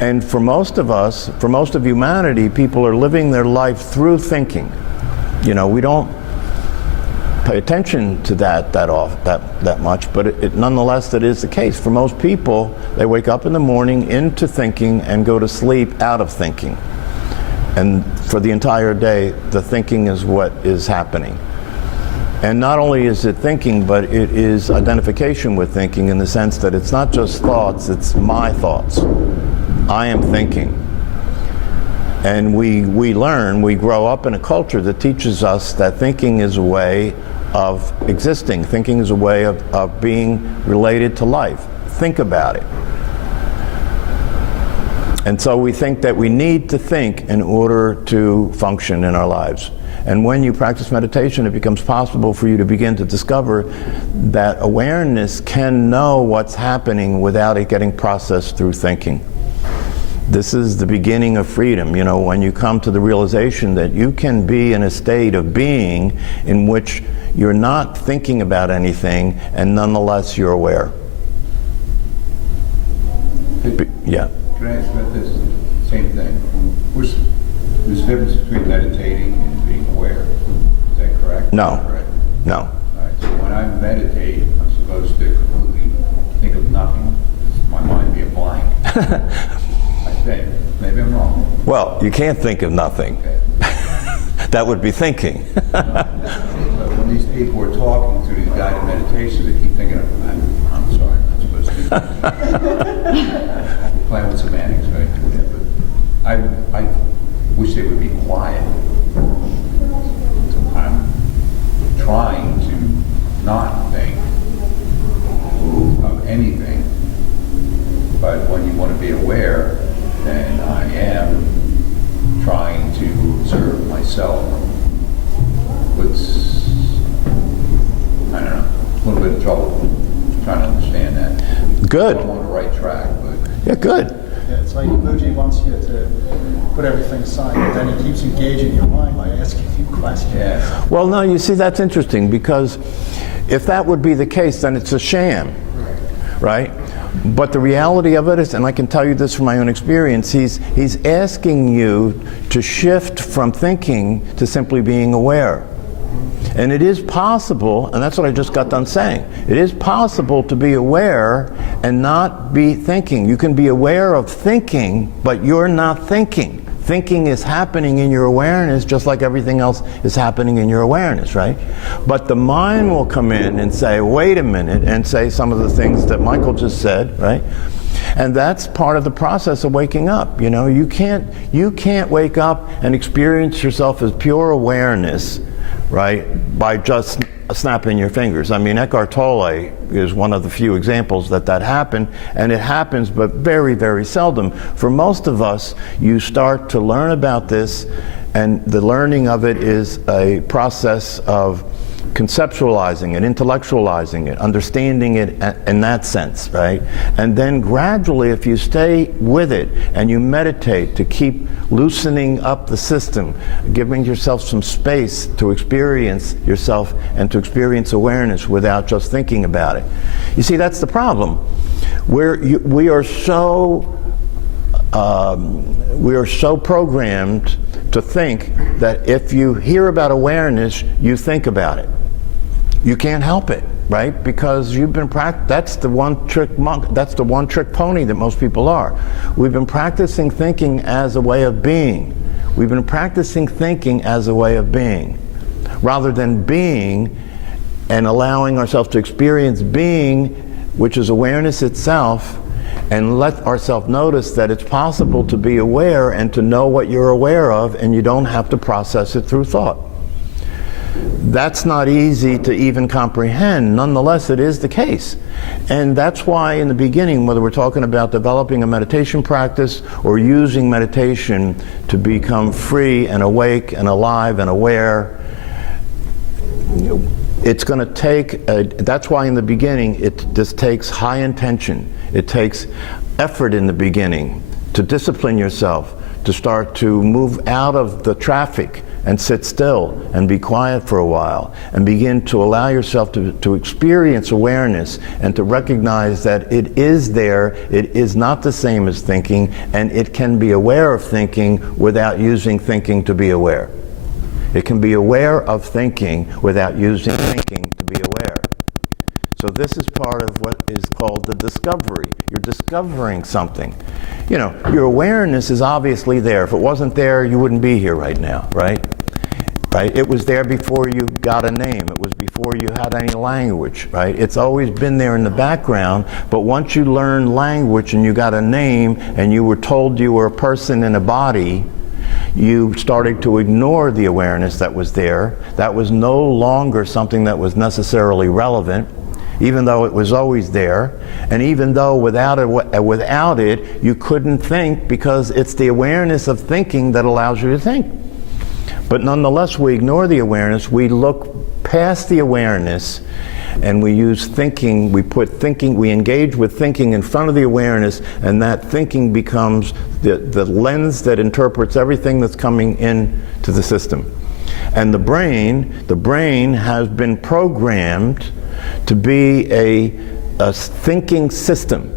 And for most of us, for most of humanity, people are living their life through thinking. You know, we don't pay attention to that much, but nonetheless, that is the case. For most people, they wake up in the morning into thinking and go to sleep out of thinking. And for the entire day, the thinking is what is happening. And not only is it thinking, but it is identification with thinking in the sense that it's not just thoughts, it's my thoughts. I am thinking. And we grow up in a culture that teaches us that thinking is a way of existing. Thinking is a way of being related to life. Think about it. And so we think that we need to think in order to function in our lives. And when you practice meditation, it becomes possible for you to begin to discover that awareness can know what's happening without it getting processed through thinking. This is the beginning of freedom, you know, when you come to the realization that you can be in a state of being in which you're not thinking about anything and nonetheless you're aware. Yeah. Can I ask about this same thing? There's a difference between meditating and being aware. Is that correct? No. Correct? No. All right, so when I meditate, I'm supposed to completely think of nothing. My mind be a blank. I think. Maybe I'm wrong. Well, you can't think of nothing. Okay. That would be thinking. But when these people are talking through these guided meditations, they keep thinking, I'm sorry, I'm not supposed to do that. Playing with semantics, right? Yeah, but I wish they would be quiet. I'm trying to not think of anything, but when you want to be aware, then I am trying to observe myself. It's, I don't know, a little bit of trouble trying to understand that. Good. I'm on the right track, but... Yeah, good. Yeah, it's like Mooji wants you to put everything aside, but then he keeps engaging your mind by asking you questions. Yeah. Well, no, you see, that's interesting, because if that would be the case, then it's a sham, right? But the reality of it is, and I can tell you this from my own experience, he's asking you to shift from thinking to simply being aware. And it is possible, and that's what I just got done saying, it is possible to be aware and not be thinking. You can be aware of thinking, but you're not thinking. Thinking is happening in your awareness just like everything else is happening in your awareness, right? But the mind will come in and say, wait a minute, and say some of the things that Michael just said, right? And that's part of the process of waking up. You know, you can't wake up and experience yourself as pure awareness, right, by just snapping your fingers. I mean, Eckhart Tolle is one of the few examples that happened, and it happens, but very, very seldom. For most of us, you start to learn about this, and the learning of it is a process of conceptualizing it, intellectualizing it, understanding it in that sense, right? And then gradually, if you stay with it and you meditate to keep loosening up the system, giving yourself some space to experience yourself and to experience awareness without just thinking about it. You see, that's the problem. We are so programmed to think that if you hear about awareness, you think about it. You can't help it, right? Because you've been that's the one trick pony that most people are. We've been practicing thinking as a way of being. We've been practicing thinking as a way of being, rather than being and allowing ourselves to experience being, which is awareness itself, and let ourselves notice that it's possible to be aware and to know what you're aware of, and you don't have to process it through thought. That's not easy to even comprehend. Nonetheless, it is the case. And that's why in the beginning, whether we're talking about developing a meditation practice or using meditation to become free and awake and alive and aware, it's going to take, that's why in the beginning it just takes high intention. It takes effort in the beginning to discipline yourself, to start to move out of the traffic and sit still and be quiet for a while and begin to allow yourself to experience awareness and to recognize that it is there, it is not the same as thinking, and it can be aware of thinking without using thinking to be aware. It can be aware of thinking without using thinking to be aware. So this is part of what is called the discovery. You're discovering something. You know, your awareness is obviously there. If it wasn't there, you wouldn't be here right now, right? Right? It was there before you got a name. It was before you had any language, right? It's always been there in the background, but once you learned language and you got a name and you were told you were a person in a body, you started to ignore the awareness that was there. That was no longer something that was necessarily relevant, even though it was always there, and even though without it you couldn't think, because it's the awareness of thinking that allows you to think. But nonetheless, we ignore the awareness, we look past the awareness, and we use thinking, we engage with thinking in front of the awareness, and that thinking becomes the lens that interprets everything that's coming into the system. And the brain has been programmed to be a thinking system.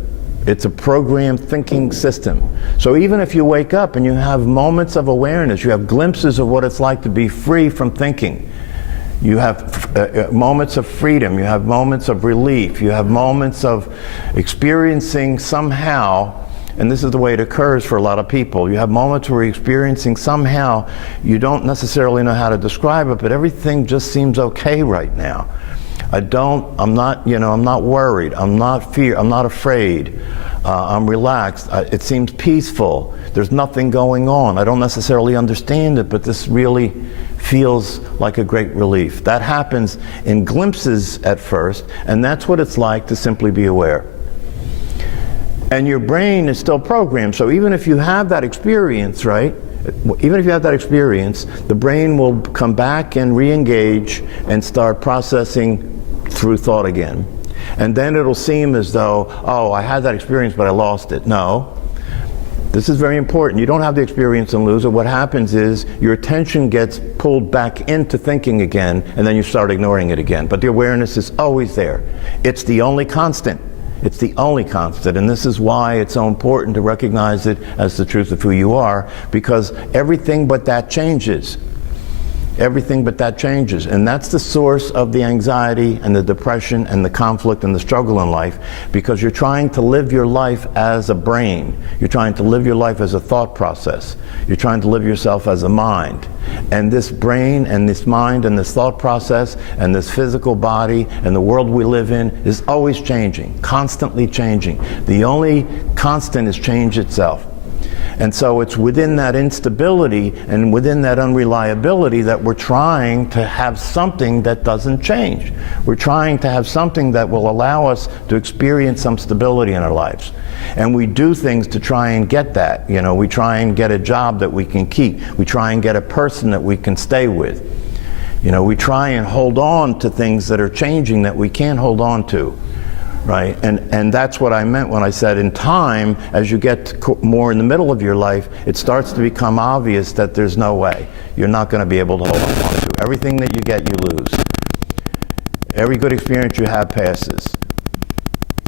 It's a programmed thinking system. So even if you wake up and you have moments of awareness, you have glimpses of what it's like to be free from thinking. You have moments of freedom, you have moments of relief, you have moments of experiencing somehow, and this is the way it occurs for a lot of people, you have moments where you're experiencing somehow, you don't necessarily know how to describe it, but everything just seems okay right now. I'm not worried, I'm not afraid, I'm relaxed, it seems peaceful, there's nothing going on, I don't necessarily understand it, but this really feels like a great relief. That happens in glimpses at first, and that's what it's like to simply be aware. And your brain is still programmed, so even if you have that experience, right? Even if you have that experience, the brain will come back and re-engage and start processing through thought again. And then it'll seem as though, oh, I had that experience, but I lost it. No. This is very important. You don't have the experience and lose it. What happens is your attention gets pulled back into thinking again, and then you start ignoring it again. But the awareness is always there. It's the only constant. It's the only constant, and this is why it's so important to recognize it as the truth of who you are, because everything but that changes. Everything but that changes, and that's the source of the anxiety and the depression and the conflict and the struggle in life, because you're trying to live your life as a brain. You're trying to live your life as a thought process. You're trying to live yourself as a mind. And this brain and this mind and this thought process and this physical body and the world we live in is always changing, constantly changing. The only constant is change itself. And so it's within that instability and within that unreliability that we're trying to have something that doesn't change. We're trying to have something that will allow us to experience some stability in our lives. And we do things to try and get that. You know, we try and get a job that we can keep. We try and get a person that we can stay with. You know, we try and hold on to things that are changing that we can't hold on to. Right? And that's what I meant when I said in time, as you get more in the middle of your life, it starts to become obvious that there's no way. You're not going to be able to hold on to. Everything that you get, you lose. Every good experience you have passes.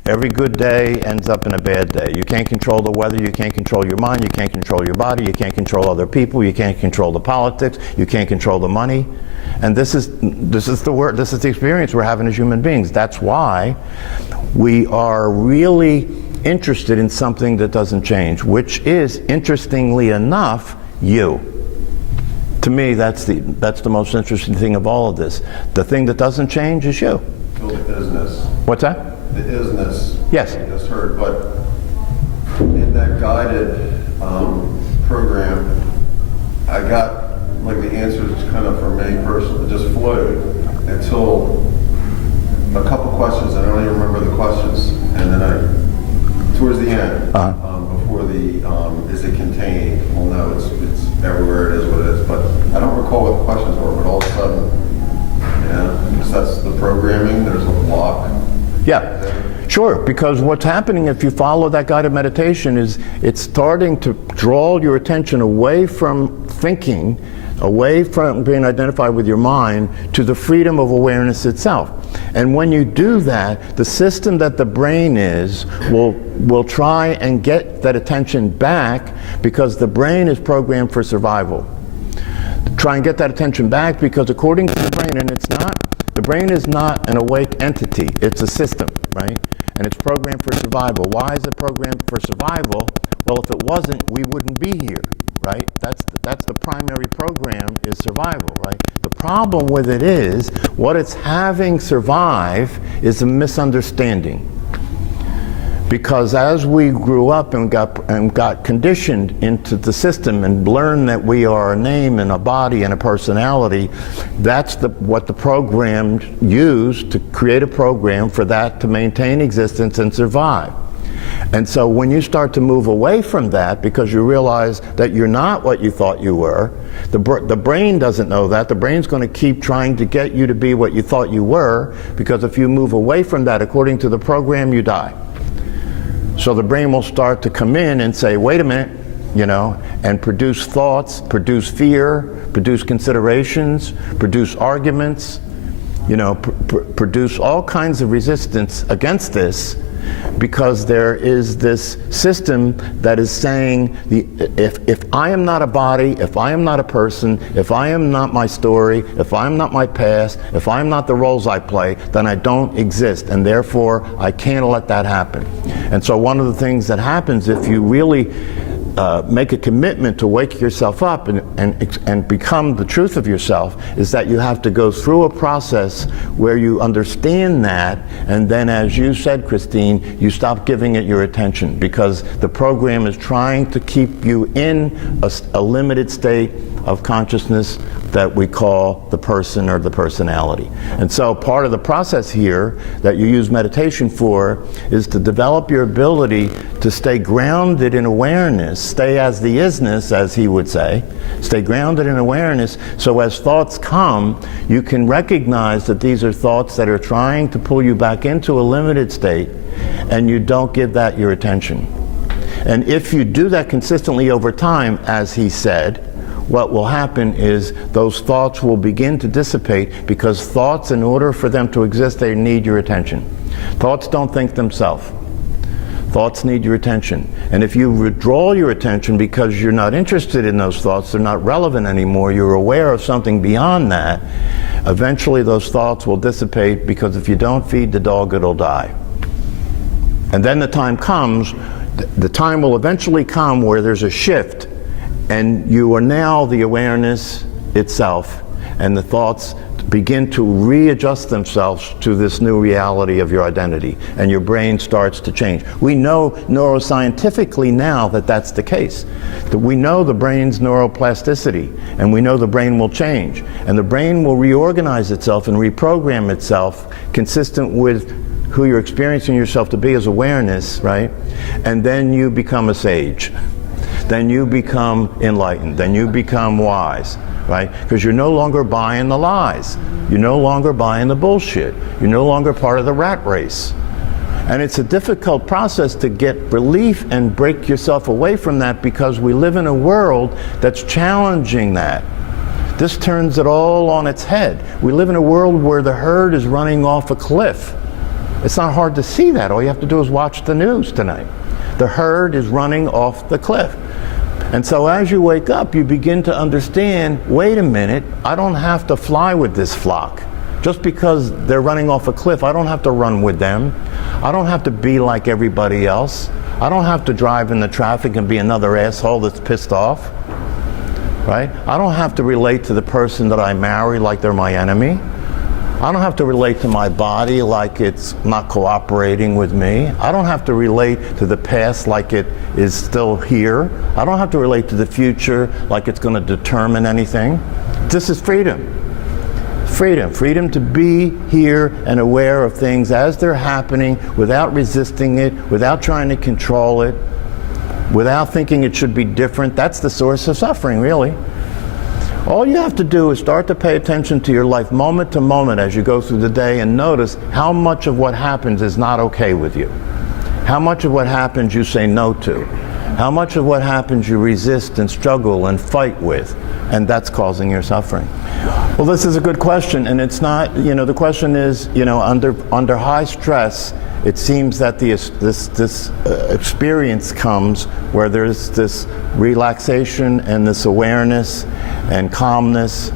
Every good day ends up in a bad day. You can't control the weather, you can't control your mind, you can't control your body, you can't control other people, you can't control the politics, you can't control the money. And this is the experience we're having as human beings. That's why we are really interested in something that doesn't change, which is, interestingly enough, you. To me, that's the most interesting thing of all of this. The thing that doesn't change is you. So the isness. What's that? The isness. Yes. I just heard, but in that guided program, I got like the answers kind of from me personally, it just flowed until a couple questions, and I don't even remember the questions, and then towards the end, before the, is it contained? Well, no, it's everywhere, it is what it is, but I don't recall what the questions were, but all of a sudden, I guess that's the programming, there's a block. Yeah, sure, because what's happening if you follow that guided meditation is it's starting to draw your attention away from thinking away from being identified with your mind to the freedom of awareness itself. And when you do that, the system that the brain is will try and get that attention back, because the brain is programmed for survival. Try and get that attention back, because according to the brain, and the brain is not an awake entity, it's a system, right? And it's programmed for survival. Why is it programmed for survival? Well, if it wasn't, we wouldn't be here, right? That's the primary program, is survival, right? The problem with it is, what it's having survive is a misunderstanding. Because as we grew up and got conditioned into the system and learned that we are a name and a body and a personality, that's what the program used to create a program for that to maintain existence and survive. And so when you start to move away from that, because you realize that you're not what you thought you were, the brain doesn't know that. The brain's going to keep trying to get you to be what you thought you were, because if you move away from that, according to the program, you die. So the brain will start to come in and say, wait a minute, and produce thoughts, produce fear, produce considerations, produce arguments, produce all kinds of resistance against this, because there is this system that is saying, if I am not a body, if I am not a person, if I am not my story, if I am not my past, if I am not the roles I play, then I don't exist, and therefore I can't let that happen. And so one of the things that happens if you really make a commitment to wake yourself up and become the truth of yourself, is that you have to go through a process where you understand that, and then, as you said, Christine, you stop giving it your attention, because the program is trying to keep you in a limited state of consciousness that we call the person or the personality. And so part of the process here that you use meditation for is to develop your ability to stay grounded in awareness, stay as the isness, as he would say, stay grounded in awareness, so as thoughts come, you can recognize that these are thoughts that are trying to pull you back into a limited state, and you don't give that your attention. And if you do that consistently over time, as he said, what will happen is those thoughts will begin to dissipate, because thoughts, in order for them to exist, they need your attention. Thoughts don't think themselves. Thoughts need your attention. And if you withdraw your attention because you're not interested in those thoughts, they're not relevant anymore, you're aware of something beyond that, eventually those thoughts will dissipate, because if you don't feed the dog, it'll die. And then the time comes, the time will eventually come where there's a shift, and you are now the awareness itself, and the thoughts begin to readjust themselves to this new reality of your identity, and your brain starts to change. We know neuroscientifically now that that's the case. That we know the brain's neuroplasticity, and we know the brain will change, and the brain will reorganize itself and reprogram itself consistent with who you're experiencing yourself to be as awareness, right? And then you become a sage. Then you become enlightened, then you become wise, right? Because you're no longer buying the lies. You're no longer buying the bullshit. You're no longer part of the rat race. And it's a difficult process to get relief and break yourself away from that, because we live in a world that's challenging that. This turns it all on its head. We live in a world where the herd is running off a cliff. It's not hard to see that. All you have to do is watch the news tonight. The herd is running off the cliff. And so as you wake up, you begin to understand, wait a minute, I don't have to fly with this flock. Just because they're running off a cliff, I don't have to run with them. I don't have to be like everybody else. I don't have to drive in the traffic and be another asshole that's pissed off, right? I don't have to relate to the person that I marry like they're my enemy. I don't have to relate to my body like it's not cooperating with me. I don't have to relate to the past like it is still here. I don't have to relate to the future like it's going to determine anything. This is freedom. Freedom. Freedom to be here and aware of things as they're happening, without resisting it, without trying to control it, without thinking it should be different. That's the source of suffering, really. All you have to do is start to pay attention to your life moment to moment as you go through the day, and notice how much of what happens is not okay with you. How much of what happens you say no to. How much of what happens you resist and struggle and fight with, and that's causing your suffering? Well, this is a good question, and it's not, the question is, under high stress, it seems that this experience comes where there's this relaxation and this awareness and calmness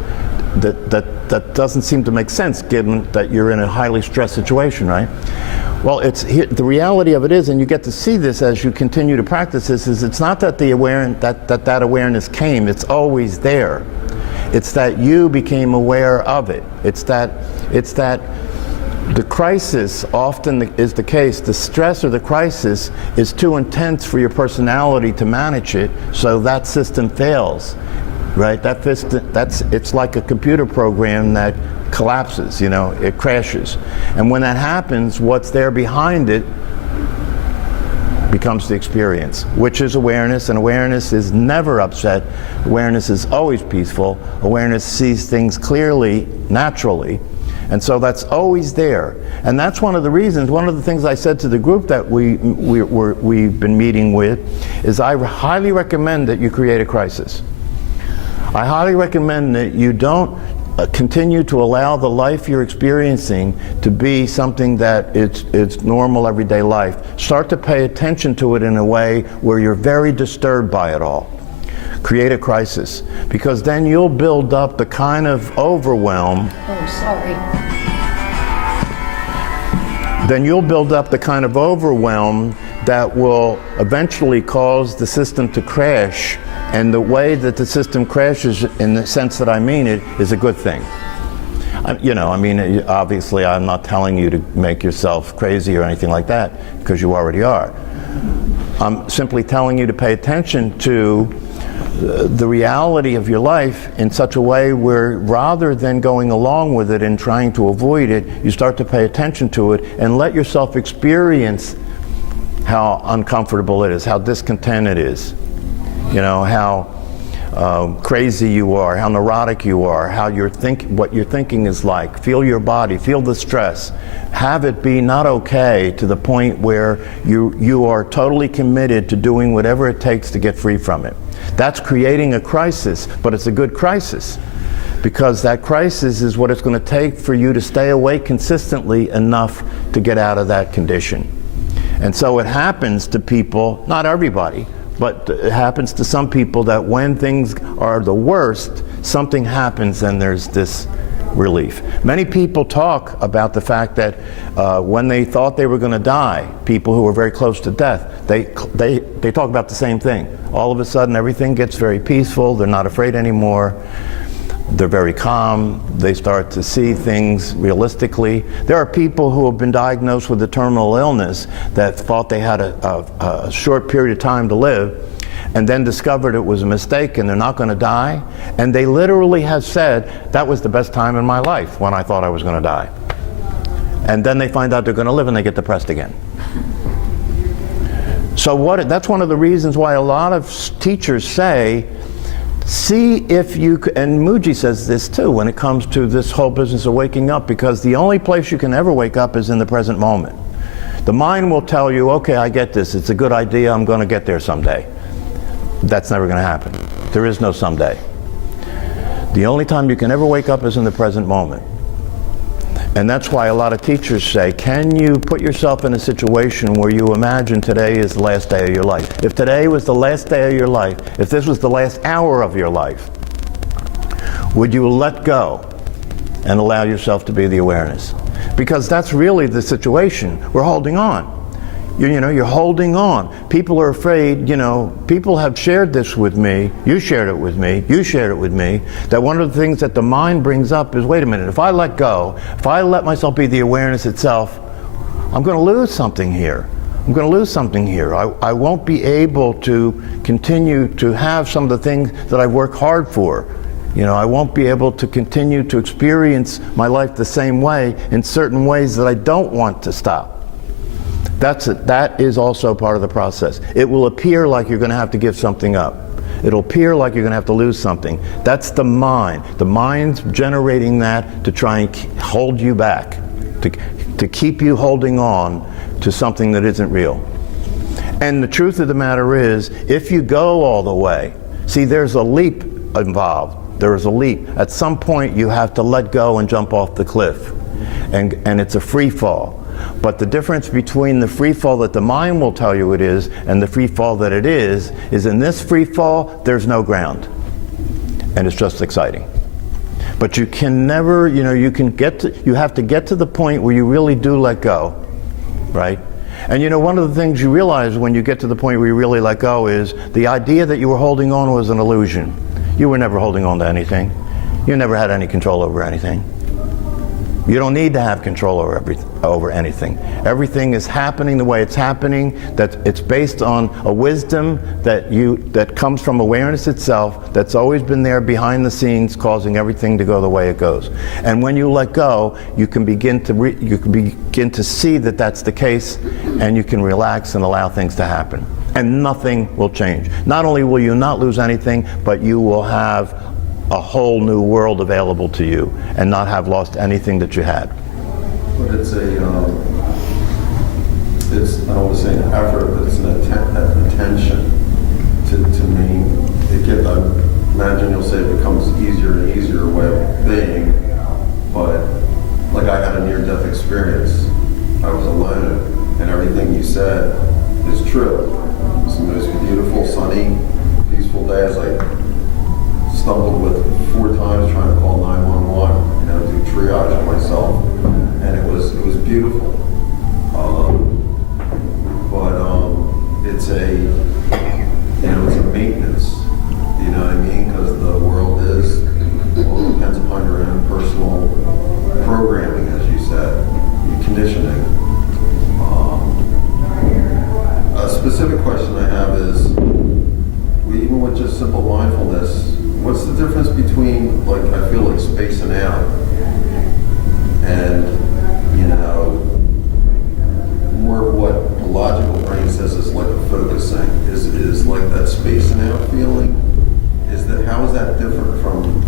that doesn't seem to make sense given that you're in a highly stressed situation, right? Well, the reality of it is, and you get to see this as you continue to practice this, is it's not that that awareness came, it's always there. It's that you became aware of it. It's that the crisis often is the case. The stress or the crisis is too intense for your personality to manage it, so that system fails, right? It's like a computer program that collapses, it crashes. And when that happens, what's there behind it becomes the experience, which is awareness, and awareness is never upset. Awareness is always peaceful. Awareness sees things clearly, naturally, and so that's always there. And that's one of the reasons, one of the things I said to the group that we've been meeting with is I highly recommend that you create a crisis. I highly recommend that you don't continue to allow the life you're experiencing to be something that it's normal everyday life. Start to pay attention to it in a way where you're very disturbed by it all. Create a crisis, because then you'll build up the kind of overwhelm. Oh, sorry. Then you'll build up the kind of overwhelm that will eventually cause the system to crash. And the way that the system crashes, in the sense that I mean it, is a good thing. Obviously I'm not telling you to make yourself crazy or anything like that, because you already are. I'm simply telling you to pay attention to the reality of your life in such a way where, rather than going along with it and trying to avoid it, you start to pay attention to it and let yourself experience how uncomfortable it is, how discontent it is. How crazy you are, how neurotic you are, what your thinking is like. Feel your body, feel the stress. Have it be not okay to the point where you are totally committed to doing whatever it takes to get free from it. That's creating a crisis, but it's a good crisis, because that crisis is what it's going to take for you to stay awake consistently enough to get out of that condition. And so it happens to people, not everybody, but it happens to some people that when things are the worst, something happens and there's this relief. Many people talk about the fact that when they thought they were going to die, people who were very close to death, they talk about the same thing. All of a sudden everything gets very peaceful, they're not afraid anymore, they're very calm, they start to see things realistically. There are people who have been diagnosed with a terminal illness that thought they had a short period of time to live, and then discovered it was a mistake and they're not going to die. And they literally have said, that was the best time in my life when I thought I was going to die. And then they find out they're going to live and they get depressed again. So that's one of the reasons why a lot of teachers say, see if you could, and Mooji says this too when it comes to this whole business of waking up, because the only place you can ever wake up is in the present moment. The mind will tell you, okay, I get this, it's a good idea, I'm going to get there someday. That's never going to happen. There is no someday. The only time you can ever wake up is in the present moment. And that's why a lot of teachers say, can you put yourself in a situation where you imagine today is the last day of your life? If today was the last day of your life, if this was the last hour of your life, would you let go and allow yourself to be the awareness? Because that's really the situation. We're holding on. You're holding on. People are afraid, people have shared this with me, you shared it with me, you shared it with me, that one of the things that the mind brings up is, wait a minute, if I let go, if I let myself be the awareness itself, I'm going to lose something here. I'm going to lose something here. I won't be able to continue to have some of the things that I've worked hard for. I won't be able to continue to experience my life the same way in certain ways that I don't want to stop. That is also part of the process. It will appear like you're going to have to give something up. It'll appear like you're going to have to lose something. That's the mind. The mind's generating that to try and hold you back, to keep you holding on to something that isn't real. And the truth of the matter is, if you go all the way, see, there's a leap involved. There is a leap. At some point, you have to let go and jump off the cliff. And it's a free fall. But the difference between the free fall that the mind will tell you it is and the free fall that it is in this free fall, there's no ground. And it's just exciting. But you can never, you have to get to the point where you really do let go, right? And one of the things you realize when you get to the point where you really let go is the idea that you were holding on was an illusion. You were never holding on to anything. You never had any control over anything. You don't need to have control over anything. Everything is happening the way it's happening, that it's based on a wisdom that comes from awareness itself, that's always been there behind the scenes, causing everything to go the way it goes. And when you let go, you can begin to see that that's the case, and you can relax and allow things to happen. And nothing will change. Not only will you not lose anything, but you will have a whole new world available to you and not have lost anything that you had. But it's I don't want to say an effort, but it's an attention to me. I imagine you'll say it becomes easier and easier way of being, but like I had a near-death experience. I was alone, and everything you said is true. It's the most beautiful, sunny, peaceful day. As I stumbled with 4 times trying to call 911, do triage on myself, and it was beautiful. But it's a maintenance. You know what I mean? Because the world all depends upon your own personal programming, as you said, your conditioning. A specific question I have is, even with just simple mindfulness, what's the difference between, I feel like spacing out and, more of what the logical brain says is like a focusing, is like that spacing out feeling? How is that different from,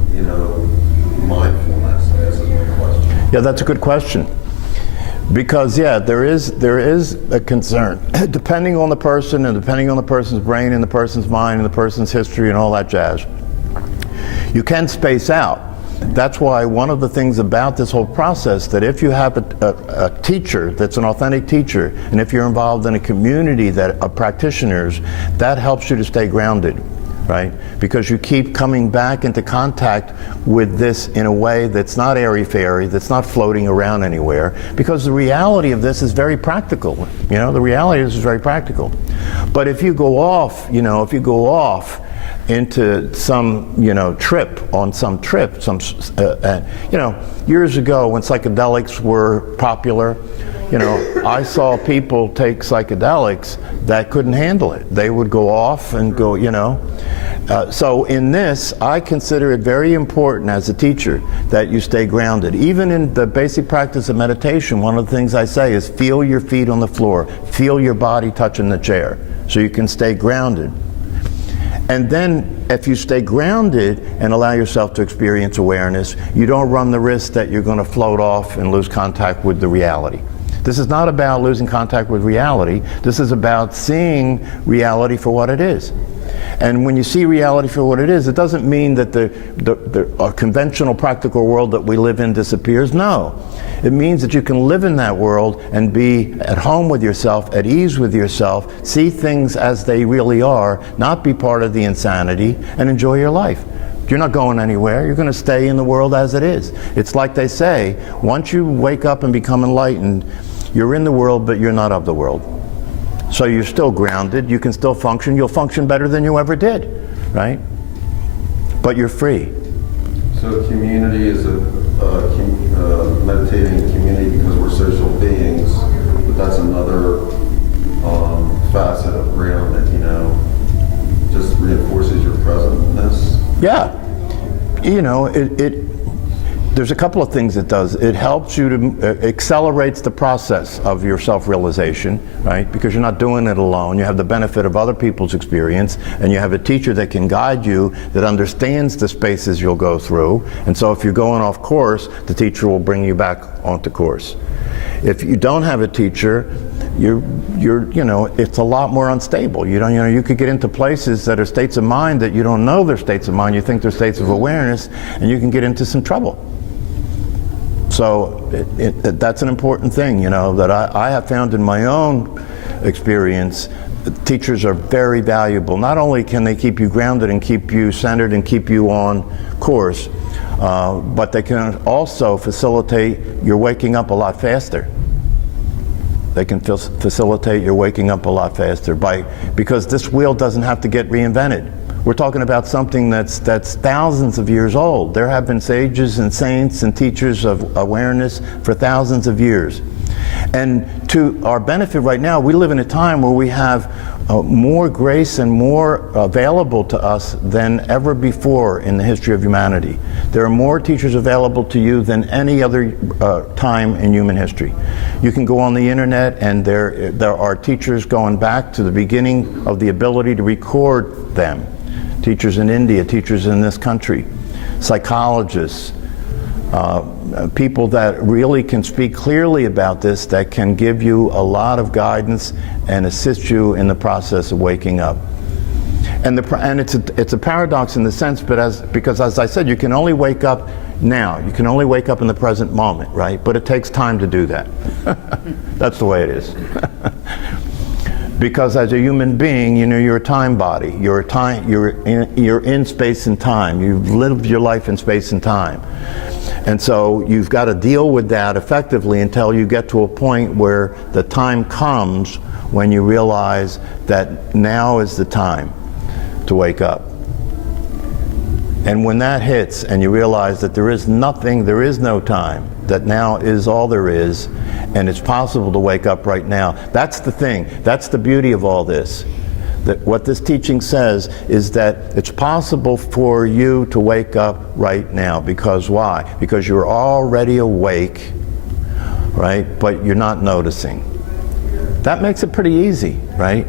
mindfulness, I guess is my question. Yeah, that's a good question. Because there is a concern, depending on the person and depending on the person's brain and the person's mind and the person's history and all that jazz. You can space out. That's why one of the things about this whole process, that if you have a teacher that's an authentic teacher, and if you're involved in a community of practitioners, that helps you to stay grounded, right? Because you keep coming back into contact with this in a way that's not airy-fairy, that's not floating around anywhere, because the reality of this is very practical. The reality of this is very practical. But if you go off, into some, trip, years ago when psychedelics were popular, I saw people take psychedelics that couldn't handle it. They would go off and go, so in this, I consider it very important as a teacher that you stay grounded. Even in the basic practice of meditation, one of the things I say is feel your feet on the floor, feel your body touching the chair, so you can stay grounded. And then if you stay grounded and allow yourself to experience awareness, you don't run the risk that you're going to float off and lose contact with the reality. This is not about losing contact with reality. This is about seeing reality for what it is. And when you see reality for what it is, it doesn't mean that the conventional practical world that we live in disappears. No. It means that you can live in that world and be at home with yourself, at ease with yourself, see things as they really are, not be part of the insanity, and enjoy your life. You're not going anywhere. You're going to stay in the world as it is. It's like they say, once you wake up and become enlightened, you're in the world, but you're not of the world. So you're still grounded. You can still function. You'll function better than you ever did, right? But you're free. So community is meditating community because we're social beings, but that's another facet of ground that, just reinforces your presentness. Yeah. There's a couple of things it does. It helps you to, accelerates the process of your self-realization, right? Because you're not doing it alone. You have the benefit of other people's experience, and you have a teacher that can guide you, that understands the spaces you'll go through. And so if you're going off course, the teacher will bring you back onto course. If you don't have a teacher, you know, it's a lot more unstable. You know, you could get into places that are states of mind that you don't know they're states of mind. You think they're states of awareness, and you can get into some trouble. So that's an important thing, you know, that I have found in my own experience. Teachers are very valuable. Not only can they keep you grounded and keep you centered and keep you on course, but they can also facilitate your waking up a lot faster. They can facilitate your waking up a lot faster because this wheel doesn't have to get reinvented. We're talking about something that's thousands of years old. There have been sages and saints and teachers of awareness for thousands of years. And to our benefit right now, we live in a time where we have more grace and more available to us than ever before in the history of humanity. There are more teachers available to you than any other time in human history. You can go on the internet and there are teachers going back to the beginning of the ability to record them. Teachers in India, teachers in this country, psychologists, people that really can speak clearly about this, that can give you a lot of guidance and assist you in the process of waking up. And it's a paradox in the sense, because as I said, you can only wake up now. You can only wake up in the present moment, right? But it takes time to do that. That's the way it is. Because as a human being, you know, you're a time body. You're in space and time. You've lived your life in space and time. And so you've got to deal with that effectively until you get to a point where the time comes when you realize that now is the time to wake up. And when that hits and you realize that there is no time, that now is all there is, and it's possible to wake up right now. That's the thing. That's the beauty of all this. That what this teaching says is that it's possible for you to wake up right now. Because why? Because you're already awake, right? But you're not noticing. That makes it pretty easy, right?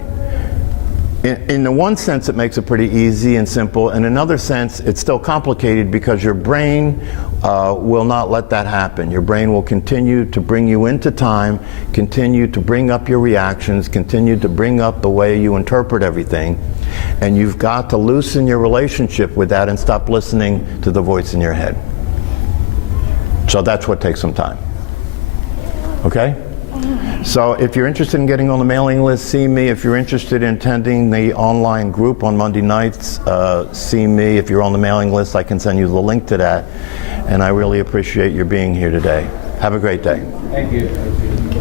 In the one sense, it makes it pretty easy and simple. In another sense, it's still complicated because your brain will not let that happen. Your brain will continue to bring you into time, continue to bring up your reactions, continue to bring up the way you interpret everything. And you've got to loosen your relationship with that and stop listening to the voice in your head. So that's what takes some time. Okay? So if you're interested in getting on the mailing list, see me. If you're interested in attending the online group on Monday nights, see me. If you're on the mailing list, I can send you the link to that. And I really appreciate your being here today. Have a great day. Thank you.